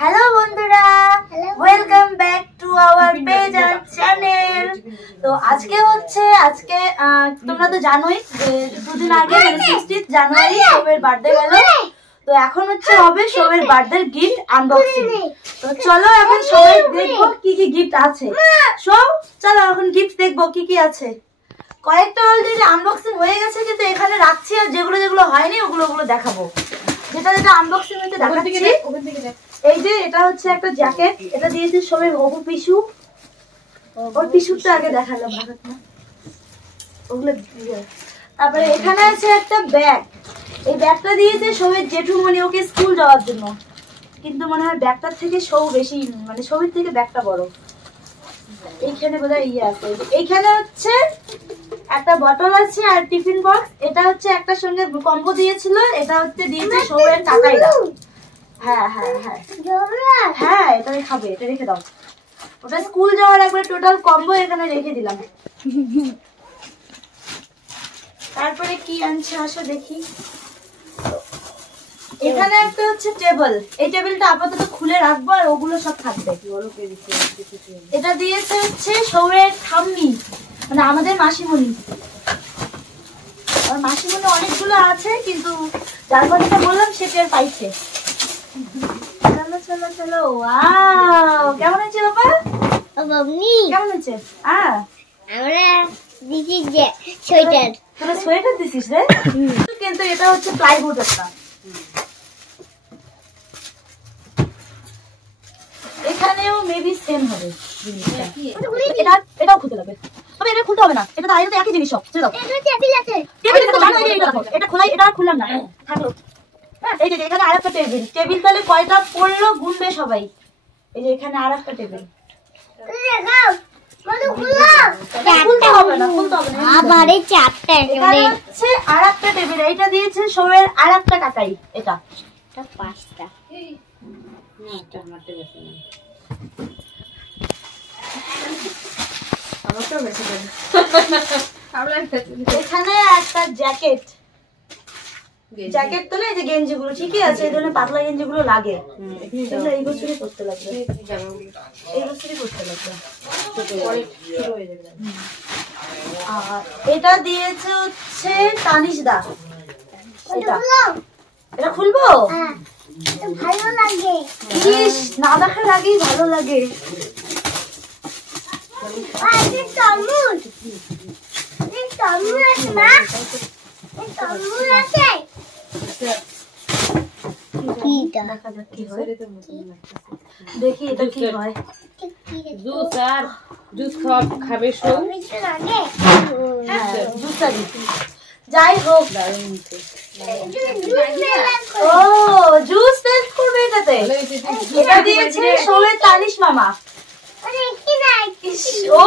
Hello বন্ধুরা, welcome back to our page আর channel. তো আজকে তোমরা তো জানোই যে দুদিন আগে মানে 16 জানুয়ারি শোভের বার্থডে গেল। তো এখন হবে শোভের বার্থডে গিফট আনবক্সিং। তো চলো এখন সবাই দেখবো কি কি গিফট আছে। শোভ, চলো এখন গিফট দেখবো কি কি আছে। কয়েকটা অলরেডি আনবক্সিং হয়ে গেছে, কিন্তু এখানে রাখছি, আর যেগুলো হয়নি ওগুলো দেখাবো। যেটা আনবক্সিং হয়েছে দেখাচ্ছি। এই যে এটা হচ্ছে একটা জ্যাকেট, এটা দিয়েছে শোভের হবু পিসু। ওর পিসুটা আগে দেখালাম, ওগুলো দিয়ে। তারপরে এখানে আছে একটা ব্যাগ, এই ব্যাগটা দিয়েছে শোভের জেঠুমনি ওকে স্কুল যাওয়ার জন্য, কিন্তু মনে হয় ব্যাগটার থেকে শোভ বেশি, মানে শোভের থেকে ব্যাগটা বড়। এইখানে বোধহয় আছে, এইখানে হচ্ছে একটা বটল আছে আর টিফিন বক্স। এটা হচ্ছে একটা সঙ্গে কম্বো দিয়েছিল, এটা হচ্ছে দিয়েছে শোভের কাকাইরা। হ্যাঁ হ্যাঁ হ্যাঁ হ্যাঁ, এটাই খাবে, এটা রেখে দাও। ওটা স্কুল যাওয়ার একবার টোটাল কম্বো এখানে রেখে দিলাম। তারপরে কি আনছে আসো দেখি। এখানে একটা হচ্ছে টেবিল, এই টেবিলটা আপাতত খুলে রাখবো আর ওগুলো সব থাকবে। এটা দিয়েছে হচ্ছে শোভের ঠাম্মি, মানে আমাদের মাসিমণি। আর মাসিমণি অনেকগুলো আছে, কিন্তু যার কথাটা বললাম সে টের পাইছে। চলো চলো চলো, ওয়াও কেমন হয়েছে বাবা? কেমন হয়েছে? আমরা দিছি যে সোয়েটার। তোরা সোয়েটার দিছিস রে? কিন্তু এটা হচ্ছে প্লাইউড একটা। এখানেও মেবি সেম হবে জিনিসটা। এটাও খুলতে লাগবে। তবে এটা খুলতে হবে না, এটা তো আইতে একই জিনিস সব। ছেড়ে দাও। টেবিল আছে। টেবিল তো জানো, এটা খোলাই, এটা খুললাম না, থাকলো। এই যে এখানে আরেকটা টেবিল, টেবিল তাহলে কয়টা পড়লো গুনবে সবাই। এই যে এখানে আরেকটা টেবিল। দেখাও মধু খুলো। খুলতে হবে না, খুলতে হবে না। আবারে চারটা এখানে হচ্ছে আরেকটা টেবিল, এইটা দিয়েছে শোভের আরেকটা কাকাই। এটা পাঁচটা। না এটা মারতে গেছে না, আমারটাও বেশি করে। এখানে একটা জ্যাকেট, জ্যাকেট তো না, এই যে গেঞ্জিগুলো ঠিকই আছে, এই ধরনের পাতলা গেঞ্জিগুলো লাগে, এগুলো এই বছরই করতে লাগবে, এই বছরই করতে লাগবে। আর এটা দিয়েছে হচ্ছে তানিশ দা। এটা খুলবো? ভালো লাগে। ইস, না দেখার আগেই ভালো লাগে। তরমুজ আছে না? তরমুজ আছে। দেখা যাক কি হয়, দেখি এটা কি হয়। জুস আর জুস খাবে সব। হ্যাঁ, জুসারি। যাই হোক, ও জুস টেস্ট করবে এটাতে। এটা দিয়েছে শোভের তানিশ মামা। ও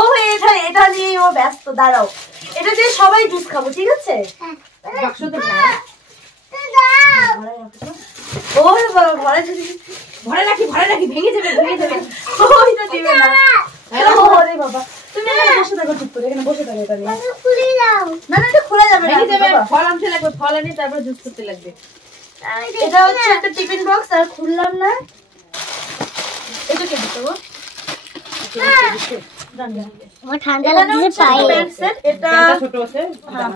এটা নিয়ে ও ব্যস্ত, দাঁড়াও। এটা দিয়ে সবাই জুস খাবো, ঠিক আছে? ওরে বাবা, ভরে রাখি ভেঙে যাবে। ওইটা দিবে না। ওরে বাবা, তুমি এখানে বসে থাকো, চুপ করে এখানে বসে থাকো। এটা নিয়ে না না, এটা খোলা যাবে না। ফল আনতে লাগবে, ফল আনি তারপর জুস করতে লাগবে। এটা হচ্ছে একটা টিফিন বক্স, আর খুললাম না। এটা কে দিতে গো? ঠান্ডা লাগছে পায়ে। এটা ছোট আছে,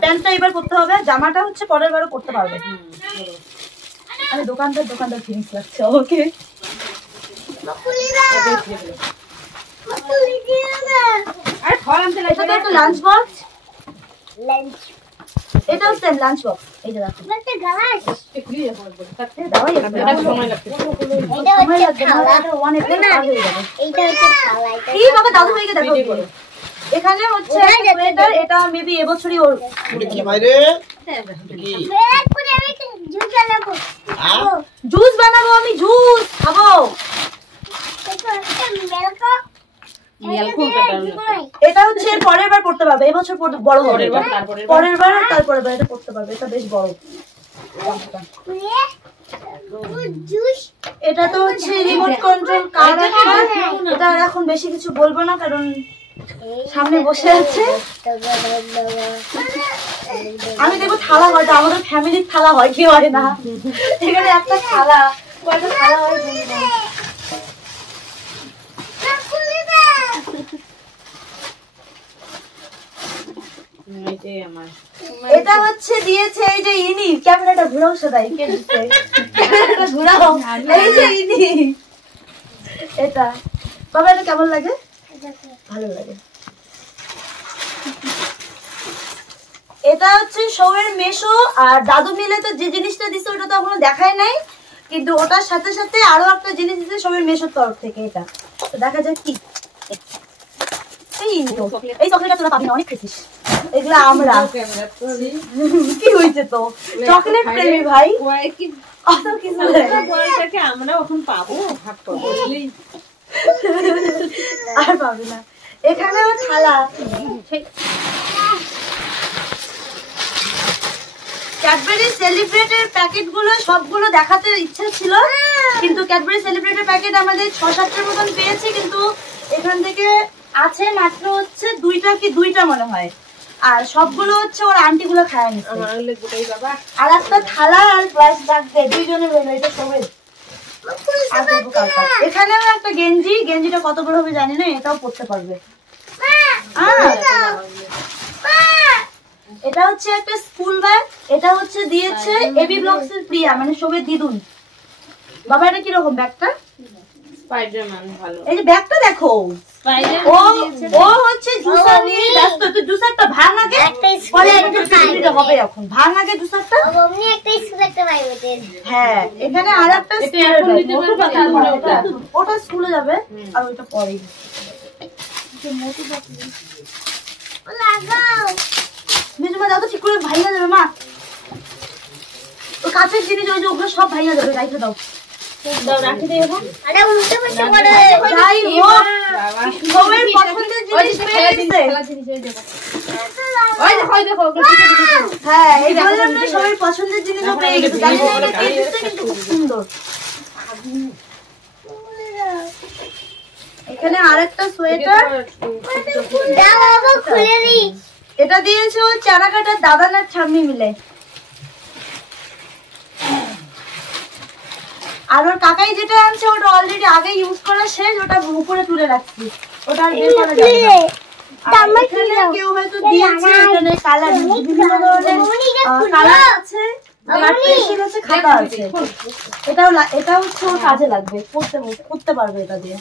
প্যান্টটা এবার করতে হবে, জামাটা হচ্ছে পরের বারও করতে পারবে। আরে দোকানদার ফিনিশ লাগছে ওকে। আরে ফল আনতে লাগবে। এটা তো একটা লাঞ্চ বক্স, এটাও সেম লাঞ্চ বক্স। এই যে দেখো, এটা সময় লাগবে। এই বাবা দাদু ভাইকে দেখো। এখানে হচ্ছে সোয়েটার, এটা মেবি এবছরই ওর জুস বানাবো, আমি জুস খাবো। এটা হচ্ছে পরের বার পড়তে পারবে, এবছর বড় হবে, পরের বার তারপরের বার এটা পড়তে পারবে। এটা বেশ বড়। এটা তো হচ্ছে রিমোট কন্ট্রোল কার। এটা এখন বেশি কিছু বলবো না, কারণ সামনে বসে আছে। আমি দেখবো থালা হয়তো আমাদের ফ্যামিলির থালা হয় কি হয় না। এখানে একটা থালা, কয়টা থালা হয় হচ্ছে দিয়েছে এই যে ইনি, ক্যামেরাটা ঘুরাও সদাই, কে দিচ্ছে ক্যামেরাটা ঘুরাও, এই যে ইনি, এটা বাবা এটা কেমন লাগে? ভালো লাগে। এটা হচ্ছে সৌয়ের মেশো আর দাদু মিলে তো যে জিনিসটা দিচ্ছে ওটা তো এখনো দেখায় নাই, কিন্তু ওটার সাথে সাথে আরো একটা জিনিস দিচ্ছে সৌয়ের মেশোর তরফ থেকে। এটা তো দেখা যাক কি। এই চকলেটটা তোরা পাবি না, অনেক খেয়েছিস এগুলা। আমরা কি হয়েছে তো চকলেট প্রেমী ভাই, অত কিছু আমরা এখন পাবো, ভাগ করবো আর পাবি না। এখানেও থালা, ক্যাডবেরি সেলিব্রেটের প্যাকেট গুলো সবগুলো দেখাতে ইচ্ছা ছিল, কিন্তু ক্যাডবেরি সেলিব্রেটের প্যাকেট আমাদের 6-7টার মতন পেয়েছি, কিন্তু এখান থেকে আছে মাত্র হচ্ছে 2টা মনে হয়, আর সবগুলো হচ্ছে ওর আন্টি গুলো খায় নিচ্ছে। আর একটা থালা আর গ্লাস রাখবে, দুইজনের হলো, এটা সবের। এখানেও একটা গেঞ্জি, গেঞ্জিটা কত বড় হবে জানি না, এটাও পরতে পারবে। এটা হচ্ছে একটা স্কুল ব্যাগ, এটা হচ্ছে দিয়েছে এবি ব্লগস এর প্রিয়া, মানে সবের দিদুন। বাবা এটা কিরকম ব্যাগটা? স্পাইডারম্যান ভালো। এই যে ব্যাগটা দেখো, ও হচ্ছে জুসার নিয়ে ব্যস্ত, তো জুসারটা ভাঙ আগে, পরে এটা হবে। এখন ভাঙ আগে জুসারটা, আমি একটা স্কুল একটা পাইবে। হ্যাঁ এখানে আরেকটা ওটা স্কুলে যাবে, আর ওইটা পরে লাগাও। মেজমা দাও তো ঠিক করে, ভাইয়া যাবে মা, ও কাছের জিনিস ওই যে ওগুলো সব ভাইয়া যাবে, রাইখে দাও। রাখি দে এখন। আরে উল্টে বসে পড়ে। যাই হোক, সবের পছন্দের জিনিস পেয়ে গেছে। ওই দেখো হ্যাঁ এই বললাম না, সবের পছন্দের জিনিসও পেয়ে গেছে। জানি না এটা কি দিচ্ছে, কিন্তু খুব সুন্দর। এখানে আরেকটা সোয়েটার, দাও বাবা খুলে দি। এটা দিয়েছে ও চারাকাটার দাদা না ঠাম্মি মিলে, আর ওর কাকাই যেটা আনছে ওটা অলরেডি আগে ইউজ করা শেষ, ওটা উপরে তুলে রাখছি, ওটা আর বের করা যাবে না। আর এখানে কেউ হয়তো দিয়েছে, এখানে কালার বিভিন্ন ধরনের কালার আছে, আর পেন্সিল আছে, খাতা আছে। এটা হচ্ছে ওর কাজে লাগবে, করতে পারবে এটা দিয়ে।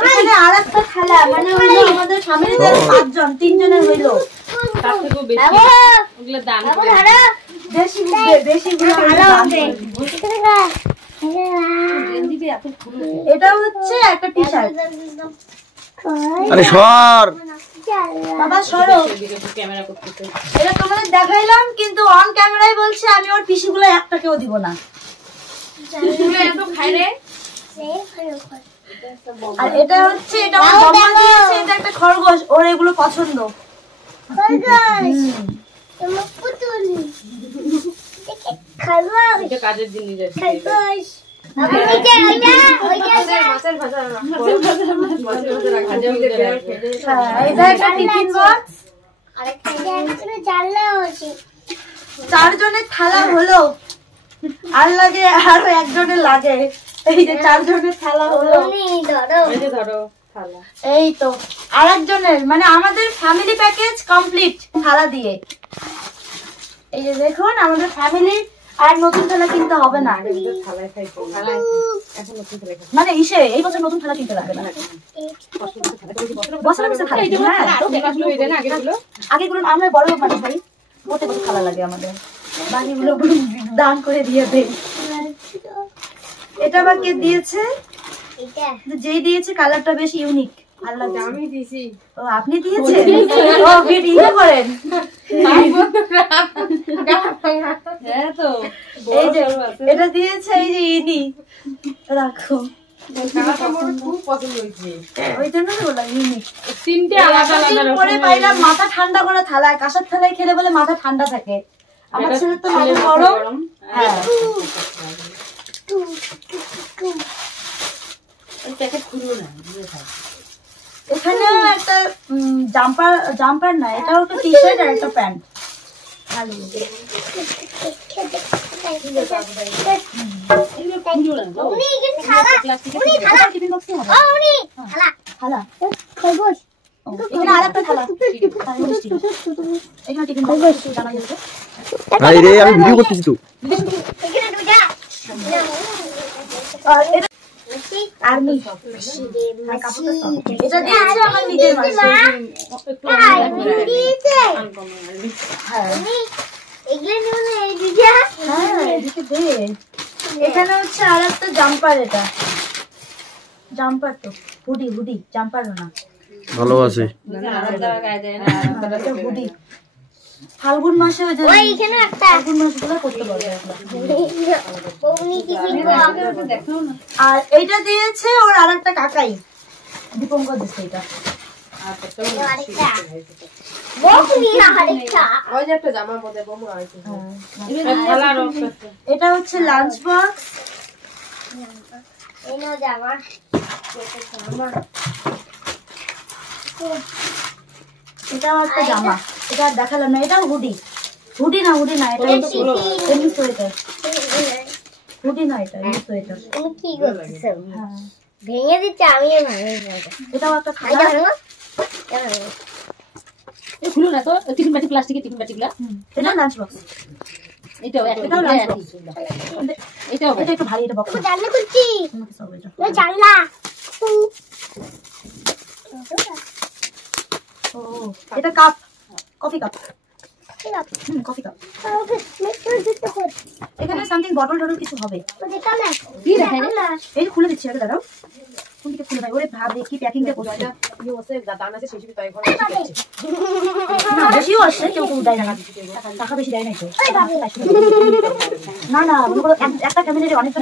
এখানে আরেকটা খেলা, মানে হলো আমাদের ফ্যামিলিতে 5 জন, 3 জনের হইলো, তার থেকেও বেশি ওগুলো দাম করে। বেশি গুলো হবে। এটা হচ্ছে একটা টি শার্ট। আরে সর বাবা সরো, ক্যামেরা করতেছে। এটা তোমাদের দেখাইলাম, কিন্তু অন ক্যামেরায় বলছে আমি ওর পিসিগুলো একটাকেও দিব না। এগুলো এত খাই রে। আর এটা হচ্ছে, এটা ওর বম্মা দিয়েছে, এটা একটা খরগোশ, ওর এগুলো পছন্দ। খরগোশ তোমার পুতুল খরগোশ এটা কাজের জিনিস আছে। খরগোশ ওইটা মাছের ভাজা রাখা যায়। হ্যাঁ এটা একটা টিফিন বক্স, আরেকটা জানলা আছে। 4 জনের থালা হলো, আর লাগে আরো 1 জনের লাগে। এই যে 4 জনের থালা হলো, ধরো এই যে ধরো থালা। এই তো আর একজনের, মানে আমাদের ফ্যামিলি প্যাকেজ কমপ্লিট থালা দিয়ে। এই যে দেখুন আমাদের ফ্যামিলি আর নতুন থালা কিনতে হবে না, থালায় খাই তো থালায় এখন নতুন থালায় খাই। মানে এই বছর নতুন থালা কিনতে লাগবে না। বছরে বছর থালা কিনতে, হ্যাঁ তো এগুলো এই দেন আগেগুলো। আগেগুলো আমরা বড় লোক মানুষ ভাই, প্রত্যেক বছর থালা লাগে আমাদের, বাকিগুলো দান করে দিয়ে দেই। এটা আবার কে দিয়েছে? এটা যেই দিয়েছে কালারটা বেশ ইউনিক, ভালো লাগে। আমি দিছি। ও আপনি দিয়েছেন? ও ভিডিও করেন? হ্যাঁ তো এই যে এটা দিয়েছে, এই যে ইনি, রাখো। কালারটা আমার খুব পছন্দ হয়েছে। ওই জন্য তো বললাম ইউনিক। তিনটে আলাদা আলাদা পরে পাইলাম মাথা ঠান্ডা করা থালা, কাঁসার থালায় খেলে বলে মাথা ঠান্ডা থাকে। আমার ছেলের তো মাথা গরম। হ্যাঁ প্যাকেট খুললো না। এখানেও একটা জাম্পার না, এটাও একটা টি শার্ট আর একটা প্যান্ট। ভালো উনি কিন্তু থালা উনি থালা টিফিন বক্সে হবে। ও উনি থালা থালা খরগোশ এখানে আরেকটা থালা এখানে টিফিন বক্স জানা যাচ্ছে আরে রে আমি ভিডিও করতেছি তো এখানে দুটা আর এটা আর্মি এটা দিয়েছে আমার নিজের মাসি হ্যাঁ হ্যাঁ এদিকে দে এখানে হচ্ছে আর একটা জাম্পার এটা জাম্পার তো হুডি জাম্পার না ভালো আছে এটা হুডি ফাল্গুন মাসে ওই যে এখানে একটা ফাল্গুন মাসগুলো করতে পারবে আর এইটা দিয়েছে ওর আর একটা কাকাই দীপঙ্কর দিচ্ছে এটা ওই যে একটা জামা পরে বমু আছে এটা হচ্ছে লাঞ্চ বক্স এটাও একটা জামা এটা আর দেখালাম না এটাও হুডি না এটা হচ্ছে এমনি সোয়েটার হুডি না এটা এমনি সোয়েটার কি করতেছো হ্যাঁ ভেঙে দিচ্ছে আমি এটাও একটা খাতা খুলো না তো টিফিন বাটি প্লাস্টিকের টিফিন বাটিগুলা এটা লাঞ্চ বক্স এটাও এটাও লাঞ্চ বক্স এটাও এটা একটু ভারী এটা বক্স জানলা খুলছি জানলা ও এটা cup coffee cup coffee cup এখানে সামথিং বটল টটল কিছু হবে কি দেখাই রে এই যে খুলে দিচ্ছি আগে দাঁড়াও কোন দিকে খুলে ভাই ওরে ভাবে কি প্যাকিংটা করছে ইয়ে হচ্ছে দান আছে সেই তাই এখন না বেশিও আসছে কেউ দেয় না টাকা বেশি দেয় না তো না মনে করো একটা ক্যাবিনেটে অনেকটা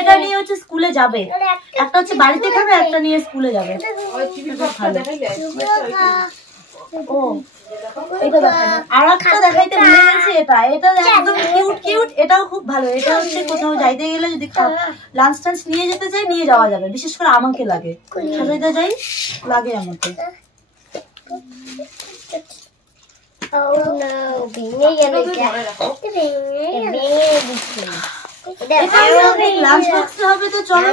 এটা নিয়ে হচ্ছে স্কুলে যাবে একটা হচ্ছে বাড়িতে খাবে একটা নিয়ে স্কুলে যাবে ওই টিভি বক্সটা দেখাইলে ও এটা দেখাই আর একটা দেখাইতে ভুলে গেছি এটা একদম কিউট এটাও খুব ভালো এটা হচ্ছে কোথাও যাইতে গেলে যদি লাঞ্চ টাঞ্চ নিয়ে যেতে চাই নিয়ে যাওয়া যাবে বিশেষ করে আমাকে লাগে সাজাইতে যাই লাগে আমাকে ভেঙে গেল ভেঙে দিচ্ছে লাঞ্চ বক্স হবে তো চলো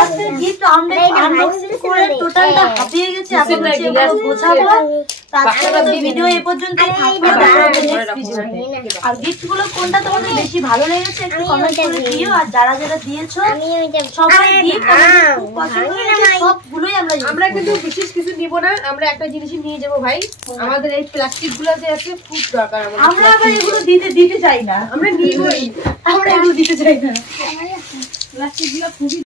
আজকে গিফট আমরা আনবক্সিং করে টোটালটা হাবিয়ে গেছে এখন হচ্ছে এগুলো গোছাবো আজকের ভিডিও এই পর্যন্তই থাকবে দেখা হবে নেক্সট ভিডিওতে আর গিফট গুলো কোনটা তোমাদের বেশি ভালো লেগেছে একটু কমেন্ট করে দিও আর যারা দিয়েছো সবাই গিফট খুব পছন্দ হয়েছে সবগুলোই আমরা কিন্তু বিশেষ কিছু নিব না আমরা একটা জিনিসই নিয়ে যাব ভাই আমাদের এই প্লাস্টিক গুলো যে আছে খুব দরকার আমরা আবার এগুলো দিতে চাই না আমরা নিবই আমরা এগুলো দিতে চাই না প্লাস্টিক গুলো খুবই